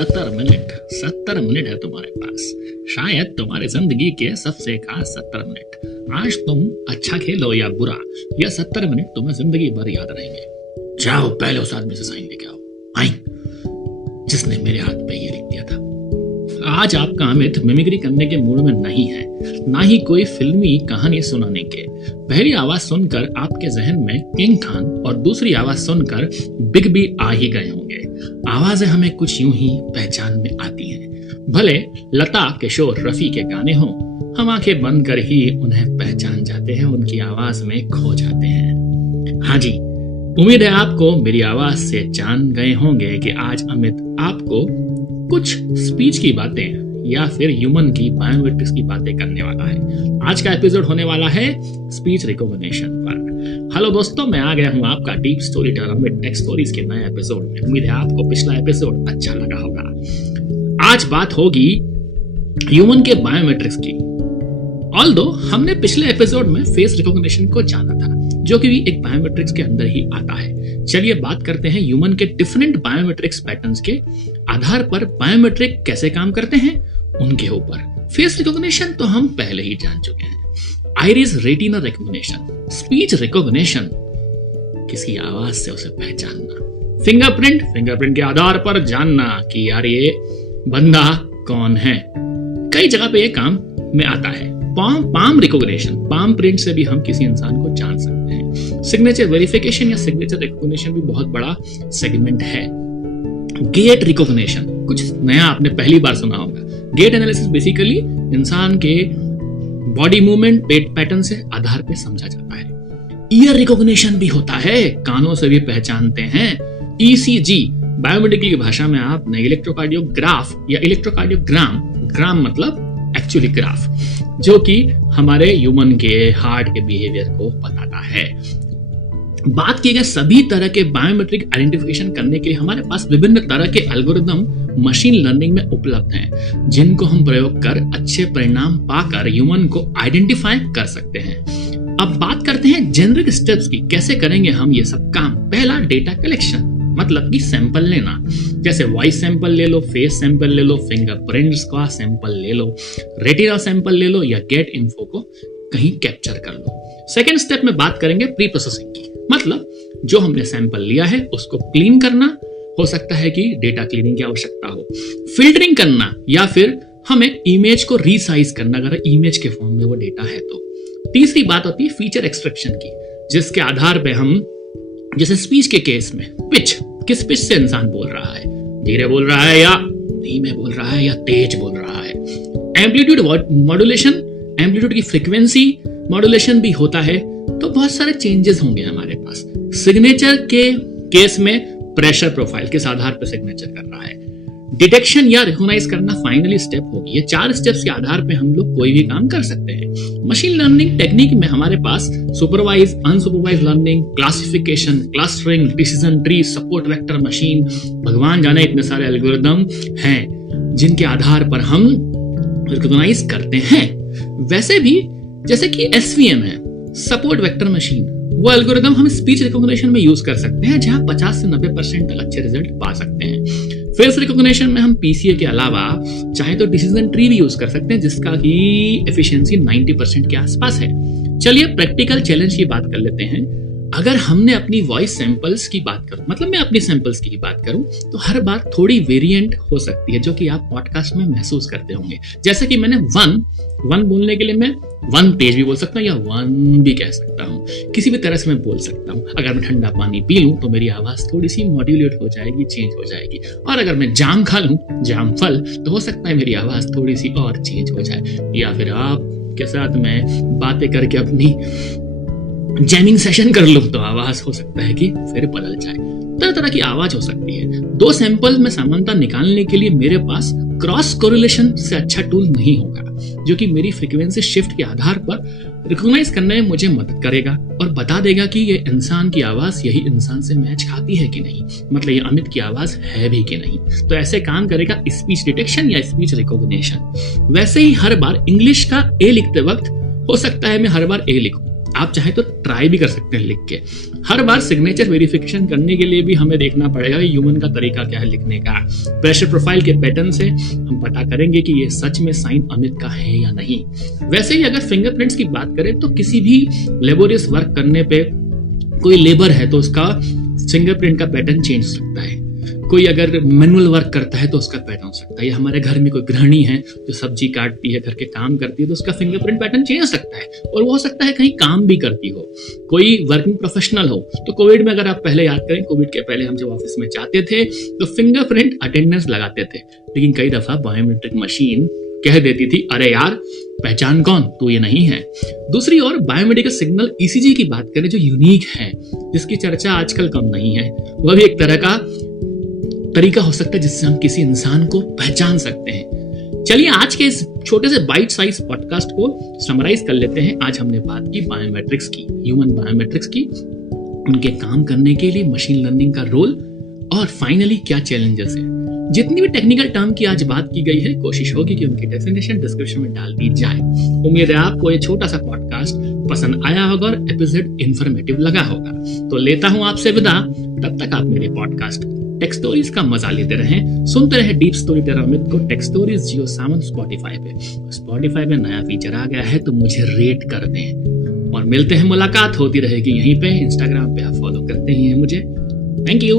70 minute है तुम्हारे पास, शायद तुम्हारी जिंदगी के सबसे खास 70 मिनट। आज तुम अच्छा खेलो या बुरा, यह 70 मिनट तुम्हें जिंदगी भर याद रहेंगे। जाओ पहले उस आदमी से साइन लेके आओ, आई जिसने मेरे हाथ पे ये लिख दिया था। आज आपका अमित मिमिक्री करने के मूड में नहीं है, ना ही कोई फिल्मी कहानी सुनाने के। पहली आवाज सुनकर आपके जहन में किंग खान और दूसरी आवाज सुनकर बिग बी आ ही गए होंगे। आवाजें हमें कुछ यूं ही पहचान में आती हैं, भले लता किशोर रफी के गाने हों, हम आंखें बंद कर ही उन्हें पहचान जाते हैं, उनकी आवाज में खो जाते हैं। हाँ जी, उम्मीद है आपको मेरी आवाज से जान गए होंगे कि आज अमित आपको कुछ स्पीच की बातें या फिर ह्यूमन की बायोमेट्रिक्स की बातें करने वाला है। आज का एपिसोड होने वाला है स्पीच रिकॉग्निशन पर। हेलो दोस्तों, मैं आ गया हूं आपका deep story teller Amit take stories के नए एपिसोड में। उम्मीद है आपको पिछला एपिसोड अच्छा लगा होगा। आज बात होगी ह्यूमन के बायोमेट्रिक्स की। ऑल्दो हमने पिछले एपिसोड में फेस रिकॉग्निशन को जाना था, जो कि भी एक बायोमेट्रिक्स के अंदर ही आता है। चलिए बात करते हैं ह्यूमन के डिफरेंट बायोमेट्रिक्स पैटर्न्स के आधार पर बायोमेट्रिक कैसे काम करते हैं उनके ऊपर। फेस रिकॉग्निशन तो हम पहले ही जान चुके हैं। Iris retina recognition, speech recognition, किसी आवाज से उसे पहचानना, फिंगरप्रिंट के आधार पर जानना कि यार ये बंदा कौन है। कई जगह पे ये काम में आता है। पाम रिकॉग्निशन, पाम प्रिंट से भी हम किसी इंसान को जान सकते हैं। सिग्नेचर वेरिफिकेशन या सिग्नेचर रिकॉग्निशन भी बहुत बड़ा सेगमेंट है। गेट रिकॉग्निशन, कुछ नया आपने पहली बार सुना होगा। गेट एनालिसिस बेसिकली इंसान के बॉडी मूवमेंट पैटर्न से आधार पे समझा जाता है। ईयर रिकॉग्निशन भी होता है, कानों से भी पहचानते हैं। ईसीजी बायोमेडिकल की भाषा में आपने इलेक्ट्रोकार्डियोग्राफ या इलेक्ट्रोकार्डियोग्राम, ग्राम मतलब एक्चुअली ग्राफ, जो कि हमारे ह्यूमन के हार्ट के बिहेवियर को बताता है। बात की गई सभी तरह के बायोमेट्रिक आइडेंटिफिकेशन करने के लिए हमारे पास विभिन्न तरह के एल्गोरिदम मशीन लर्निंग में उपलब्ध हैं, जिनको हम प्रयोग कर अच्छे परिणाम पाकर ह्यूमन को आइडेंटिफाई कर सकते हैं। अब बात करते हैं जेनरिक स्टेप्स की, कैसे करेंगे हम ये सब काम। पहला, डेटा कलेक्शन, मतलब कि सैंपल लेना। जैसे वॉइस सैंपल ले लो, फेस सैंपल ले लो, फिंगरप्रिंट्स का सैंपल ले लो, रेटिना सैंपल ले लो या गेट इन्फो को कहीं कैप्चर कर लो। सेकेंड स्टेप में बात करेंगे प्री प्रोसेसिंग की, मतलब जो हमने सैंपल लिया है उसको क्लीन करना, हो सकता है कि डेटा क्लीनिंग की आवश्यकता हो, फिल्टरिंग करना या फिर हमें इमेज को रीसाइज करना अगर इमेज के फॉर्म में वो डेटा है तो। तीसरी बात होती है फीचर एक्सट्रैक्शन की, जिसके आधार पे हम, जैसे स्पीच के केस में पिच, किस पिच से इंसान बोल रहा है, धीरे बोल रहा है या धीमे बोल रहा है या तेज बोल रहा है। एम्पलीट्यूड मॉड्यूलेशन, एम्पलीट्यूड की फ्रीक्वेंसी मॉड्यूलेशन भी होता है, तो बहुत सारे चेंजेस होंगे हमारे पास। सिग्नेचर के केस में प्रेशर प्रोफाइल किस आधार पर सिग्नेचर कर रहा है। डिटेक्शन या रिकॉग्नाइज करना फाइनली स्टेप होगी। ये 4 स्टेप्स के आधार पे हम लोग कोई भी काम कर सकते हैं। मशीन लर्निंग टेक्निक में हमारे पास supervise, unsupervise learning, classification, clustering, decision tree, support vector machine, भगवान जाने इतने सारे एल्गोरिदम हैं जिनके आधार पर हम रिकॉग्नाइज करते हैं। वैसे भी जैसे कि एसवीएम है, सपोर्ट वेक्टर मशीन, वो एल्गोरिदम हम स्पीच रिकॉग्निशन में यूज कर सकते हैं, जहां 50 से 90% तक अच्छे रिजल्ट पा सकते हैं। फेस रिकॉग्निशन में हम पीसीए के अलावा चाहे तो डिसीजन ट्री भी यूज कर सकते हैं, जिसका की एफिशिएंसी 90% के आसपास है। चलिए प्रैक्टिकल चैलेंज की बात कर लेते हैं। अगर हमने अपनी वॉइस सैंपल्स की बात करूं, मतलब मैं अपनी सैंपल्स की बात करूं, तो हर बार थोड़ी वेरिएंट हो सकती है, जो कि आप पॉडकास्ट में महसूस करते होंगे। जैसे कि मैंने वन बोलने के लिए मैं 1 तेज भी बोल सकता हूँ या 1 भी कह सकता हूँ, किसी भी तरह से मैं बोल सकता हूँ। अगर मैं ठंडा पानी पी लूं तो मेरी आवाज थोड़ी सी मॉड्यूलेट हो जाएगी, चेंज हो जाएगी। और अगर मैं जाम खा लूं, जाम फल, तो हो सकता है मेरी आवाज थोड़ी सी और चेंज हो जाए। या फिर आपके साथ मैं बातें करके अपनी जैमिंग सेशन कर लूं तो आवाज हो सकता है कि फिर बदल जाए। तरह तरह की आवाज हो सकती है। 2 सैंपल में समानता निकालने के लिए मेरे पास क्रॉस कोरिलेशन से अच्छा टूल नहीं होगा, जो कि मेरी फ्रीक्वेंसी शिफ्ट के आधार पर रिकॉग्नाइज करने में मुझे मदद करेगा और बता देगा कि ये इंसान की आवाज यही इंसान से मैच खाती है कि नहीं, मतलब ये अमित की आवाज है भी कि नहीं। तो ऐसे काम करेगा स्पीच डिटेक्शन या स्पीच रिकॉग्निशन। वैसे ही हर बार इंग्लिश का ए लिखते वक्त हो सकता है मैं हर बार ए लिखूं, आप चाहे तो ट्राई भी कर सकते हैं लिख के। हर बार सिग्नेचर वेरिफिकेशन करने के लिए भी हमें देखना पड़ेगा कि ह्यूमन का तरीका क्या है लिखने का। प्रेशर प्रोफाइल के पैटर्न से हम पता करेंगे कि ये सच में साइन अमित का है या नहीं। वैसे ही अगर फिंगरप्रिंट्स की बात करें तो किसी भी लेबोरियस वर्क करने पे कोई लेबर है तो उसका फिंगरप्रिंट का पैटर्न चेंज हो सकता है। कोई अगर मैनुअल वर्क करता है तो उसका पैटर्न हो सकता है, या हमारे घर में कोई गृहिणी है जो सब्जी काटती है, घर के काम करती है, तो उसका फिंगरप्रिंट पैटर्न चेंज हो सकता है। और वो हो सकता है कहीं काम भी करती हो, कोई वर्किंग प्रोफेशनल हो। तो कोविड में अगर आप पहले याद करें, कोविड के पहले हम जब ऑफिस में जाते थे तो फिंगरप्रिंट अटेंडेंस लगाते थे, लेकिन कई दफा बायोमेट्रिक मशीन कह देती थी अरे यार पहचान कौन, तो ये नहीं है। दूसरी ओर बायोमेडिकल सिग्नल ईसीजी की बात करें जो यूनिक है, जिसकी चर्चा आजकल कम नहीं है, वह भी एक तरह का तरीका हो सकता है जिससे हम किसी इंसान को पहचान सकते हैं। चलिए आज के इस छोटे से बाइट साइज पॉडकास्ट को समराइज कर लेते हैं। आज हमने बात की बायोमेट्रिक्स की, ह्यूमन बायोमेट्रिक्स की, उनके काम करने के लिए मशीन लर्निंग का रोल, और फाइनली क्या चैलेंजेस हैं। जितनी भी टेक्निकल टर्म की आज बात की गई है, कोशिश होगी कि उनकी डेफिनेशन डिस्क्रिप्शन में डाल दी जाए। उम्मीद है आपको ये छोटा सा पॉडकास्ट पसंद आया होगा और एपिसोड इंफॉर्मेटिव लगा होगा। तो लेता हूं आपसे विदा, तब तक आप मेरे पॉडकास्ट टेक स्टोरीज का मजा लेते रहें, सुनते रहे डीप स्टोरी टेलर अमित को टेक स्टोरीज जियो सावन स्पॉटिफाई पे। स्पॉटिफाई पे नया फीचर आ गया है तो मुझे रेट कर दें, और मिलते हैं, मुलाकात होती रहेगी यहीं पे। इंस्टाग्राम पे आप फॉलो करते ही हैं मुझे। Thank you.